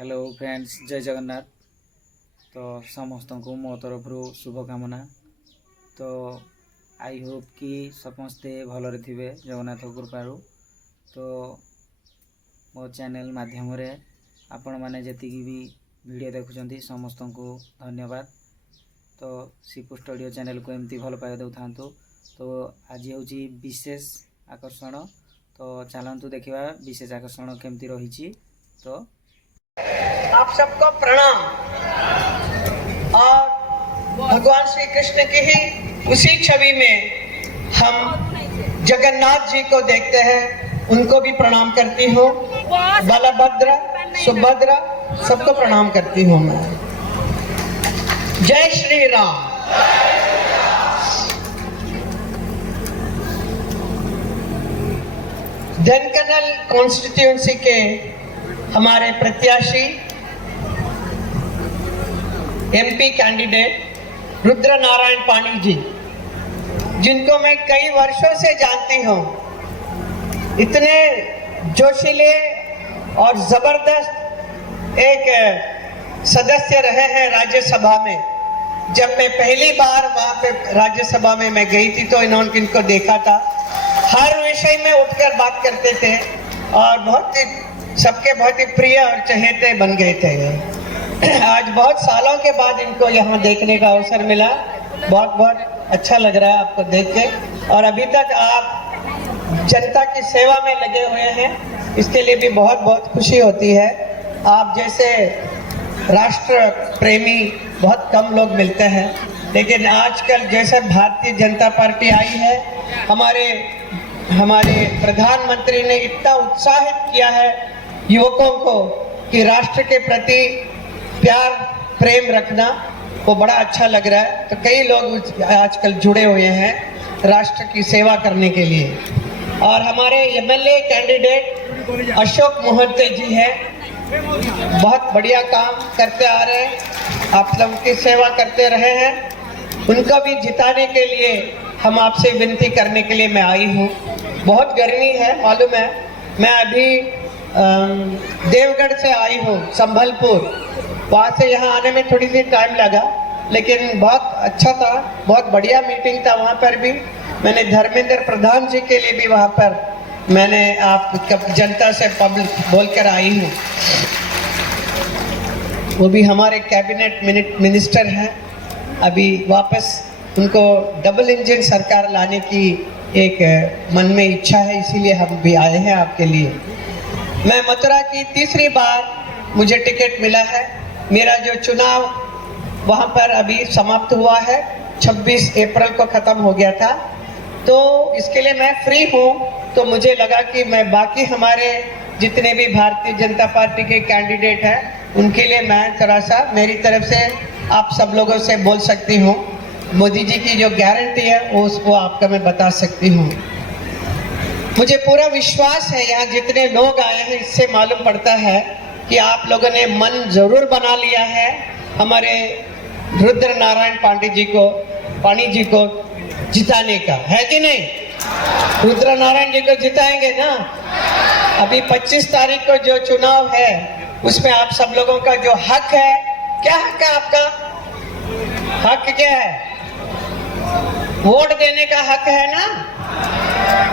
Hello friends, जय जगन्नाथ। तो समस्त को मो तरफ शुभकामना। तो आई होप कि समस्ते भलरे थिबे जगन्नाथ कृपारू। तो मो चैनल माध्यम रे आपण माने जतिकी भी वीडियो देखुचंती समस्त को धन्यवाद। तो सीपू स्टूडियो चैनल को एमती भल पाए दउथांतु। तो आज होची विशेष आकर्षण। तो चलंतु देखिबा विशेष आकर्षण केमती रहिची। तो आप सबको प्रणाम। और भगवान श्री कृष्ण की ही उसी छवि में हम जगन्नाथ जी को देखते हैं, उनको भी प्रणाम करती हूँ। बलभद्र सुभद्रा सबको प्रणाम करती हूँ मैं। जय श्री राम। ढेंकानाल कॉन्स्टिट्यूएंसी के हमारे प्रत्याशी एमपी कैंडिडेट रुद्र नारायण पाणी जी, जिनको मैं कई वर्षों से जानती हूँ, इतने जोशीले और जबरदस्त एक सदस्य रहे हैं राज्यसभा में। जब मैं पहली बार वहाँ पे राज्यसभा में मैं गई थी तो इनको देखा था। हर विषय में उठकर बात करते थे और सबके बहुत ही प्रिय और चहेते बन गए थे। आज बहुत सालों के बाद इनको यहाँ देखने का अवसर मिला। बहुत बहुत अच्छा लग रहा है आपको देख के। और अभी तक आप जनता की सेवा में लगे हुए हैं, इसके लिए भी बहुत बहुत खुशी होती है। आप जैसे राष्ट्र प्रेमी बहुत कम लोग मिलते हैं, लेकिन आजकल जैसे भारतीय जनता पार्टी आई है, हमारे प्रधानमंत्री ने इतना उत्साहित किया है युवकों को कि राष्ट्र के प्रति प्यार प्रेम रखना, वो बड़ा अच्छा लग रहा है। तो कई लोग आजकल जुड़े हुए हैं राष्ट्र की सेवा करने के लिए। और हमारे एमएलए कैंडिडेट अशोक मोहंते जी हैं, बहुत बढ़िया काम करते आ रहे हैं, आप लोगों की सेवा करते रहे हैं। उनको भी जिताने के लिए हम आपसे विनती करने के लिए मैं आई हूँ। बहुत गर्मी है मालूम है। मैं अभी देवगढ़ से आई हूँ, संभलपुर। वहाँ से यहाँ आने में थोड़ी सी टाइम लगा, लेकिन बहुत अच्छा था, बहुत बढ़िया मीटिंग था। वहाँ पर भी मैंने धर्मेंद्र प्रधान जी के लिए भी वहाँ पर मैंने आप जनता से पब्लिक बोलकर आई हूँ। वो भी हमारे कैबिनेट मिनिस्टर हैं। अभी वापस उनको डबल इंजन सरकार लाने की एक मन में इच्छा है, इसीलिए हम भी आए हैं आपके लिए। मैं मथुरा की तीसरी बार मुझे टिकट मिला है। मेरा जो चुनाव वहाँ पर अभी समाप्त हुआ है, 26 अप्रैल को ख़त्म हो गया था। तो इसके लिए मैं फ्री हूँ, तो मुझे लगा कि मैं बाकी हमारे जितने भी भारतीय जनता पार्टी के कैंडिडेट हैं उनके लिए मैं थोड़ा सा मेरी तरफ से आप सब लोगों से बोल सकती हूँ। मोदी जी की जो गारंटी है वो आपका मैं बता सकती हूँ। मुझे पूरा विश्वास है, यहाँ जितने लोग आए हैं इससे मालूम पड़ता है कि आप लोगों ने मन जरूर बना लिया है हमारे रुद्र नारायण पाणी जी को जिताने का, है कि नहीं? रुद्र नारायण जी को जिताएंगे ना। अभी 25 तारीख को जो चुनाव है उसमें आप सब लोगों का जो हक है, क्या हक है आपका? हक क्या है? वोट देने का हक है ना।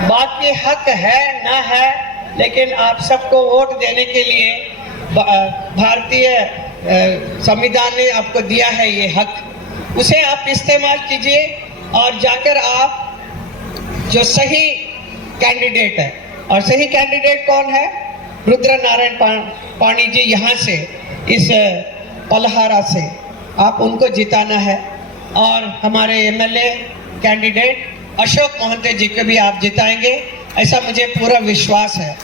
बाकी हक है ना है, लेकिन आप सबको वोट देने के लिए भारतीय संविधान ने आपको दिया है ये हक, उसे आप इस्तेमाल कीजिए और जाकर आप जो सही कैंडिडेट है, और सही कैंडिडेट कौन है? रुद्र नारायण पाणी जी, यहाँ से इस पलहारा से आप उनको जिताना है। और हमारे एमएलए कैंडिडेट अशोक मोहंते जी को भी आप जिताएंगे, ऐसा मुझे पूरा विश्वास है।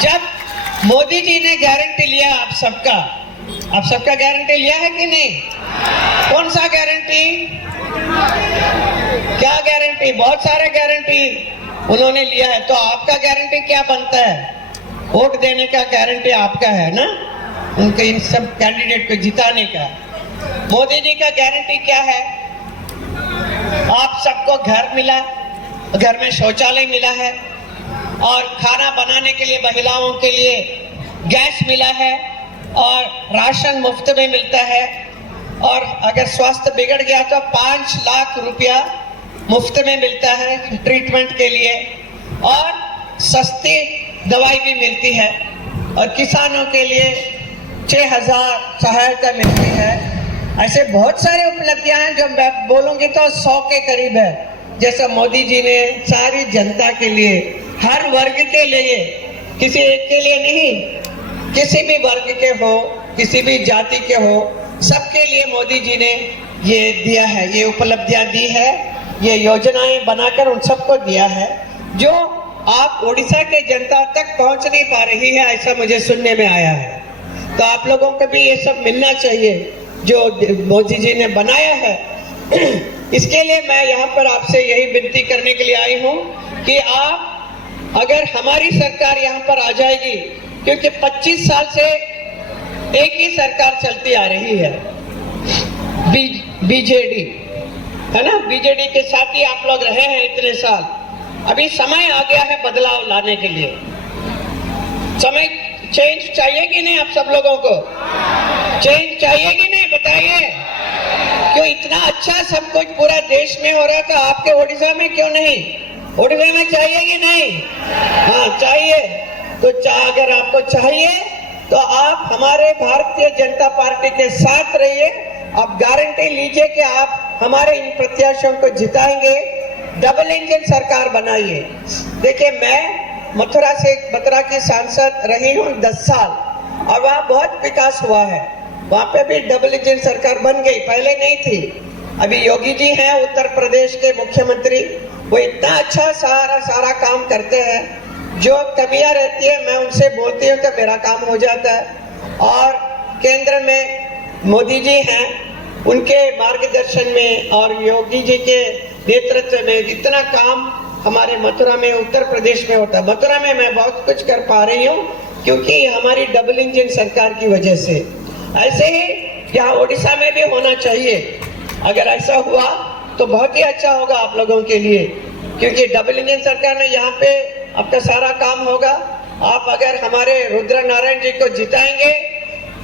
जब मोदी जी ने गारंटी लिया आप सबका गारंटी लिया है कि नहीं? कौन सा गारंटी? क्या गारंटी? बहुत सारे गारंटी उन्होंने लिया है। तो आपका गारंटी क्या बनता है? वोट देने का गारंटी आपका है ना, उनके इन सब कैंडिडेट को जिताने का। मोदी जी का गारंटी क्या है? आप सबको घर मिला, घर में शौचालय मिला है, और खाना बनाने के लिए महिलाओं के लिए गैस मिला है, और राशन मुफ्त में मिलता है, और अगर स्वास्थ्य बिगड़ गया तो 5 लाख रुपया मुफ्त में मिलता है ट्रीटमेंट के लिए, और सस्ती दवाई भी मिलती है, और किसानों के लिए 6,000 सहायता मिलती है। ऐसे बहुत सारी उपलब्धियां हैं जो मैं बोलूंगी तो 100 के करीब है, जैसा मोदी जी ने सारी जनता के लिए, हर वर्ग के लिए, किसी एक के लिए नहीं, किसी भी वर्ग के हो, किसी भी जाति के हो, सबके लिए मोदी जी ने ये दिया है, ये उपलब्धियां दी है, ये योजनाएं बनाकर उन सबको दिया है, जो आप उड़ीसा के जनता तक पहुंच नहीं पा रही है, ऐसा मुझे सुनने में आया है। तो आप लोगों को भी ये सब मिलना चाहिए जो मोदी जी ने बनाया है। इसके लिए मैं यहाँ पर आपसे यही विनती करने के लिए आई हूँ कि आप, अगर हमारी सरकार यहाँ पर आ जाएगी, क्योंकि 25 साल से एक ही सरकार चलती आ रही है, बीजेडी, है ना, बीजेडी के साथ ही आप लोग रहे हैं इतने साल। अभी समय आ गया है बदलाव लाने के लिए। समय चेंज चाहिए कि नहीं? आप सब लोगों को चेंज चाहिए कि नहीं, बताइए। क्यों इतना अच्छा सब कुछ पूरा देश में हो रहा था, आपके उड़ीसा में क्यों नहीं? उड़ीसा में चाहिए कि नहीं? हाँ चाहिए। तो अगर आपको चाहिए तो आप हमारे भारतीय जनता पार्टी के साथ रहिए। आप गारंटी लीजिए कि आप हमारे इन प्रत्याशियों को जिताएंगे, डबल इंजन सरकार बनाइए। देखिए, मैं मथुरा की सांसद रही हूँ 10 साल, और वहाँ बहुत विकास हुआ है। वहाँ पे भी डबल इंजन सरकार बन गई, पहले नहीं थी। अभी योगी जी हैं उत्तर प्रदेश के मुख्यमंत्री, वो इतना अच्छा सारा काम करते हैं। जो कमियां रहती है मैं उनसे बोलती हूँ तो मेरा काम हो जाता है। और केंद्र में मोदी जी हैं, उनके मार्गदर्शन में और योगी जी के नेतृत्व में जितना काम हमारे मथुरा में, उत्तर प्रदेश में होता है, मथुरा में मैं बहुत कुछ कर पा रही हूँ, क्योंकि हमारी डबल इंजन सरकार की वजह से। ऐसे ही यहाँ उड़ीसा में भी होना चाहिए। अगर ऐसा हुआ तो बहुत ही अच्छा होगा आप लोगों के लिए, क्योंकि डबल इंजन सरकार में यहाँ पे आपका सारा काम होगा। आप अगर हमारे रुद्र नारायण जी को जिताएंगे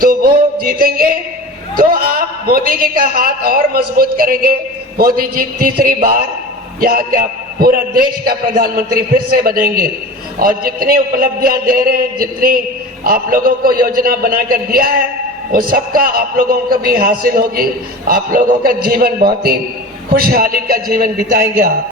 तो वो जीतेंगे, तो आप मोदी जी का हाथ और मजबूत करेंगे। मोदी जी तीसरी बार यहाँ का पूरा देश का प्रधानमंत्री फिर से बनेंगे, और जितनी उपलब्धियां दे रहे हैं, जितनी आप लोगों को योजना बनाकर दिया है, वो सबका आप लोगों को भी हासिल होगी। आप लोगों का जीवन बहुत ही खुशहाली का जीवन बिताएंगे आप।